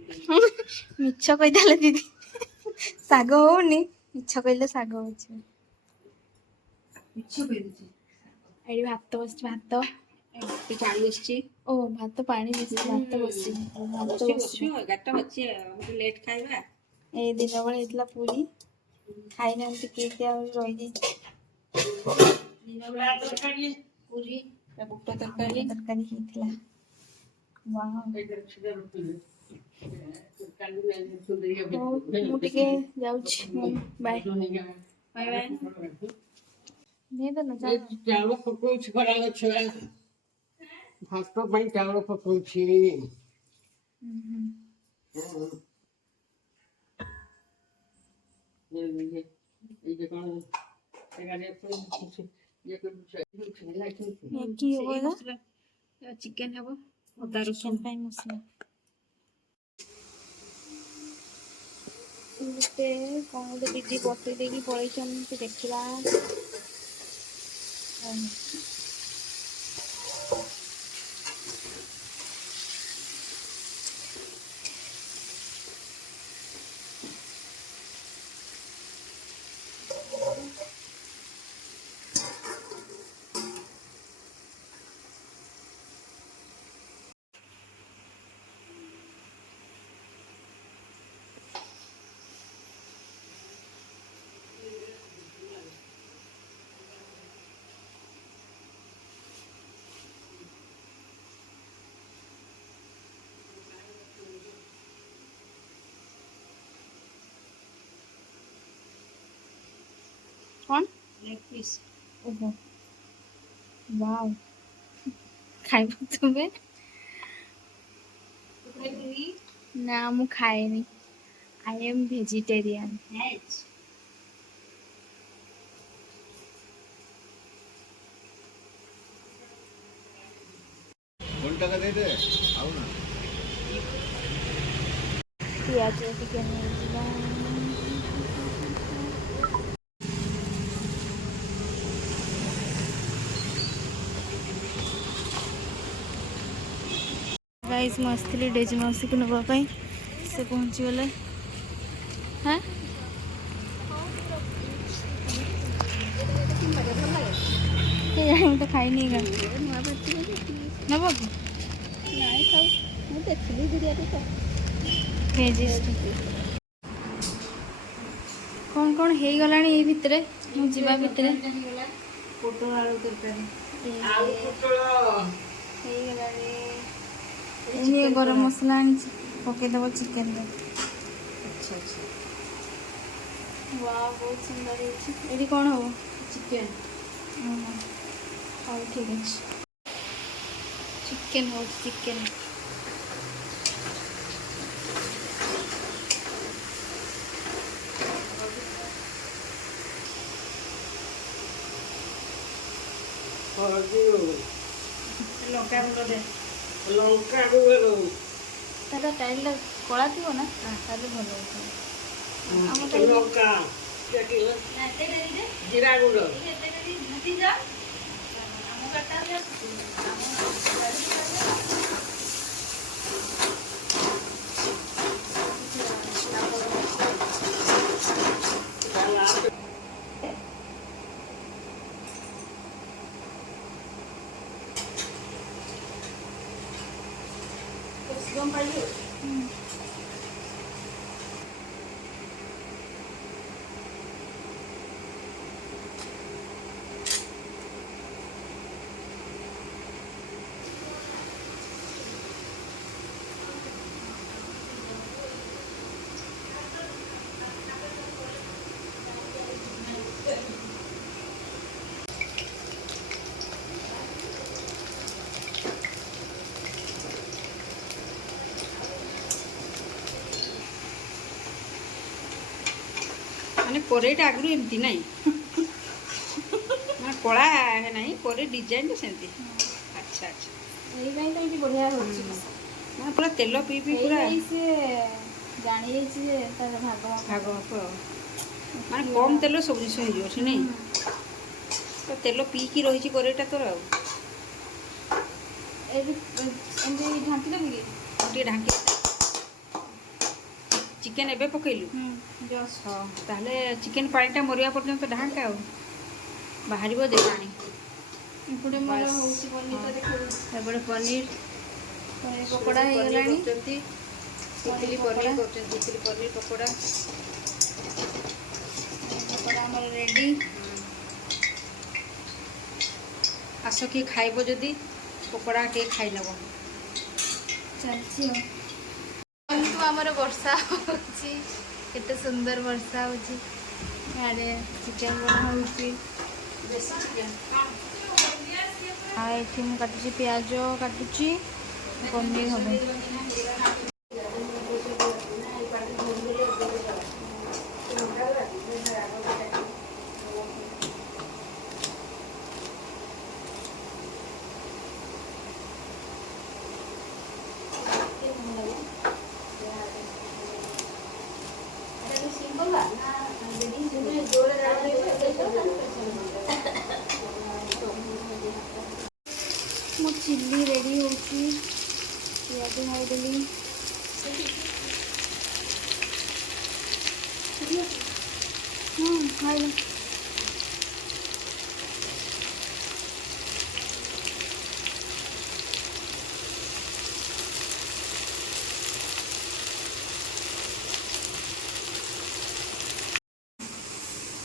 ମିଛ କହିଦେଲେ ଦିଦି ଶାଗ ହଉନି ମିଛ କହିଲେ ଶାଗ ହଉଛି ମିଛ କହିଦେଉଛି। ଏଠି ଭାତ ବସିଛି ଭାତ ପାଣି ବସିଛି। ଓ ଭାତ ପାଣି ବସିଛି ଭାତ ବସିଛି ଭାତ ବସିଛି 11ଟା ବାଜିଛି ଆମେ ଲେଟ୍ ଖାଇବା। ଏଇ ଦିନ ବେଳେ ହେଇଥିଲା ପୁରୀ ଖାଇନାହାନ୍ତି କିଏ କିଏ ଆହୁରି ରହିଯାଇଛି ପୁରୀ ବୁଟ ତରକାରୀ ହେଇଥିଲା ମୁଁ ଟିକେ ଯାଉଛି ବାଏ ବାଏ ବାଏ। ଚାଉଳ ପକଉଛି ଖରା ଗଛ ଭାତ ପାଇଁ ଚାଉଳ ପକଉଛି। ଚିକେନ ହବ ଅଦା ରସୁଣ ପାଇଁ ମସଲା ଗୋଟେ କଣ ଗୋଟେ ଦିଦି ବସେଇ ଦେଇକି ପଳେଇଛନ୍ତି ଦେଖିବା କଣ ଲେग ପିସ୍। ଓହୋ वाव ଖାଇବ ତୁମେ ନା ମୁଁ ଖାଏନି ଆଇ ଏମ୍ ଭେଜିଟେରିଆନ୍ ଘଣ୍ଟାକା ଦେଇଦେ ଆଉ ନା ପିଆଜ ଟିକେ ନେଇଯିବା गाइस ମୁଁ ଆସିଥିଲି ଡେଜି ମାଉସୀକୁ ନେବା ପାଇଁ ସେ ପହଞ୍ଚିଗଲେ ହଁ ମୁଁ ତ ଖାଇନି ନବ କି ମୁଁ ଦେଖିଲି ଭିଡ଼ିଓରେ ତ କ'ଣ କ'ଣ ହେଇଗଲାଣି ଏଇ ଭିତରେ ମୁଁ ଯିବା ଭିତରେ ପୋଟଳ ଆଳୁ ତରକାରୀ ହେଇଗଲାଣି ଏଇନି ଗରମ ମସଲା ଆଣିଛି ପକେଇଦେବ ଚିକେନରେ ଆଚ୍ଛା ଆଚ୍ଛା ୱାଓ ବହୁତ ସୁନ୍ଦର ହେଇଛି ଏଠି କ'ଣ ହବ ଚିକେନ ହଉ ଠିକ୍ ଅଛି ଚିକେନ ହେଉଛି ଚିକେନ ଲଙ୍କା ଗୁଣ୍ଡ ଦେ ଲଙ୍କା ଗୁଣ୍ଡ ତାର ଟାଇଲ୍ଟା କଳା ଥିବ ନା ତାହେଲେ ଭଲ ହେଇଥିବ ଲଙ୍କା ଜିରା ଗୁଣ୍ଡ ଗରମ ପାଣି ମାନେ କରେଇଟା ଆଗରୁ ଏମିତି ନାହିଁ ମାନେ କଳା ନାହିଁ କରେଇ ଡିଜାଇନଟା ସେମିତି ଆଚ୍ଛା ଆଚ୍ଛା ଏଇପାଇଁ ତ ଏଠି ବଢ଼ିଆ ହେଉଛି ମାନେ ପୁରା ତେଲ ପିଇ ପିଇ ପୁରା ସେ ଜାଣିଯାଇଛି ଯେ ତାର ଭାଗ ଭାଗ ମାପ ମାନେ କମ୍ ତେଲ ସବୁ ଜିନିଷ ହେଇଯିବ ସେ ନାଇଁ ତ ତେଲ ପିଇକି ରହିଛି କରେଇଟା ତୋର ଆଉ ଏମିତି ଢାଙ୍କି ଦେବି କି ଟିକେ ଢାଙ୍କି ଚିକେନ୍ ଏବେ ପକେଇଲୁ? ଜଷ୍ଟ ହଁ ତାହେଲେ ଚିକେନ୍ ପାଣିଟା ମରିବା ପର୍ଯ୍ୟନ୍ତ ଢାଙ୍କେ ଆଉ ବାହାରିବ ଯେ ପାଣି। ଏପଟେ ମୋର ବାସ୍। ହେଉଛି ପନିରଟା ଦେଖାଉଛି। ଏପଟେ ପନିର ପନିର ପକୋଡ଼ା ହେଇଗଲାଣି। କରୁଛନ୍ତି, ତିତିଲି ପନିର କରୁଛନ୍ତି, ତିତିଲି ପନିର ପକୋଡ଼ା। ପକୋଡ଼ା ଆମର ରେଡ଼ି। ଆସ କିଏ ଖାଇବ ଯଦି ପକୋଡ଼ା ଟିକେ ଖାଇନେବ। ଚାଲିଛି ଆଉ କିନ୍ତୁ ଆମର ବର୍ଷା ହେଉଛି, କେତେ ସୁନ୍ଦର ବର୍ଷା ହେଉଛି। ଇଆଡ଼େ ଚିକେନ୍ ବନା ହେଉଛି। ଆଉ ଏଠି ମୁଁ କାଟୁଛି, ପିଆଜ କାଟୁଛି, ପନିର ହେବ। ମୋ ଚିଲି ରେଡ଼ି ହେଉଛି, ପିଆଜ ଖାଇଦେଲି। ଖାଇଲି।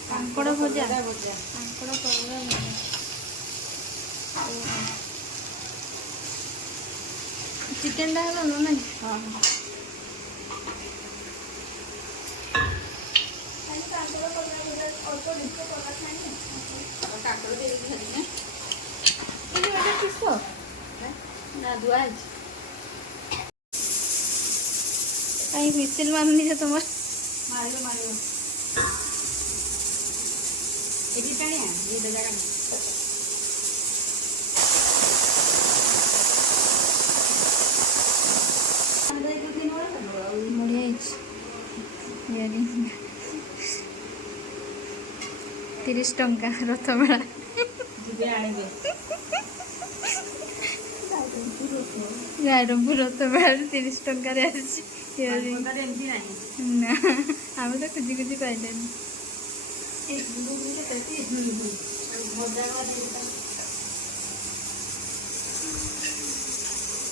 କାଙ୍କଡ଼ ଭଜା, କାଙ୍କଡ଼ କଲରା ଭଜା। ଚିକେନଟା ହେଲା ନା ନାଇଁ? ହଁ ହଁ କାଙ୍କଡ଼ ଦେଇକି ଭାଜିନେ ଏଇଟା କିସ? ନା ଧୁଆ ହେଇଛି। କାହିଁ ହୁଇସିଲ୍ ମାରୁନି ଯେ ତମର? ମାରିବ ମାରିବ ଏଠି ଟାଣିଆ ଏଇଟା ଜାଗା ନାହିଁ। ବଢ଼ିଆ ହେଇଛି। 30 ଟଙ୍କା ରଥମେଳା। ଯିବେ ଆଣିବେ। ଗାରମପୁର ରଥମେଳାରୁ 30 ଟଙ୍କାରେ ଆସିଛି। ଏମିତି ନାହିଁ। ନା ଆମେ ତ ଖୋଜି ଖୋଜି ପାଇଲେନି।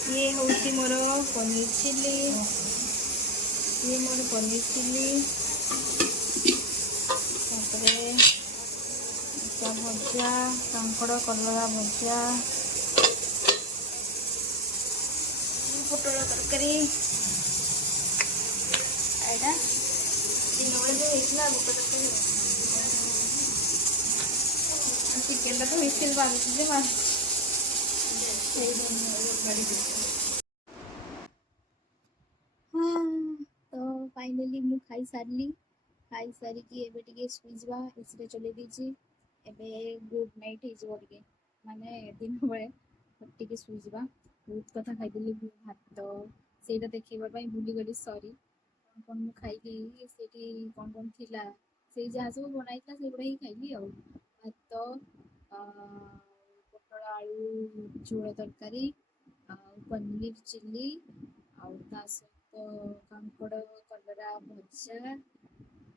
ଇଏ ହେଉଛି ମୋର ପନିର ଚିଲି। ଇଏ ମୋର ପନିର ଚିଲି। ତାପରେ ଭଜା, କାଙ୍କଡ଼ କଲରା ଭଜା, ପୋଟଳ ତରକାରୀ। ଏଇଟା ଦିନବେଳେ ଯେଉଁ ହେଇଥିଲା ବୁଟ ତରକାରୀ। ଚିକେନଟା ତ ମିଶିଲ୍ ମାରୁଛି ଯେ ମାରୁଛି। ତ ଫାଇନାଲି ମୁଁ ଖାଇସାରିକି ଏବେ ଟିକେ ଶୋଇଯିବା। ଏସିରେ ଚଲେଇ ଦେଇଛି। ଏବେ ଗୁଡ୍ ନାଇଟ୍ ହେଇଯିବ ଟିକେ, ମାନେ ଦିନ ବେଳେ ଟିକେ ଶୋଇଯିବା। ବହୁତ କଥା ଖାଇଦେଲି, ଭାତ ସେଇଟା ଦେଖେଇବା ପାଇଁ ଭୁଲିଗଲି, ସରି। କ'ଣ ମୁଁ ଖାଇଲି, ସେଇଠି କ'ଣ କ'ଣ ଥିଲା, ସେଇ ଯାହା ସବୁ ବନାଇଥିଲା ସେଗୁଡ଼ା ହିଁ ଖାଇଲି ଆଉ। ଭାତ, ପୋଟଳ ଆଳୁ ଝୋଳ ତରକାରୀ, ଆଉ ପନିର ଚିଲି, ଆଉ ତା ସହିତ କାଙ୍କଡ଼ କଲରା ଭଜା,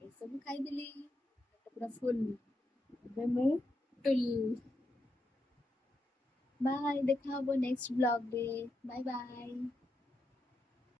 ଏସବୁ ଖାଇଦେଲି। ପୁରା ଫୁଲ୍। ଏବେ ମୁଁ ଟୁଲ୍। ବାଏ, ଦେଖା ହବ ନେକ୍ସଟ ବ୍ଲଗରେ। Bye bye.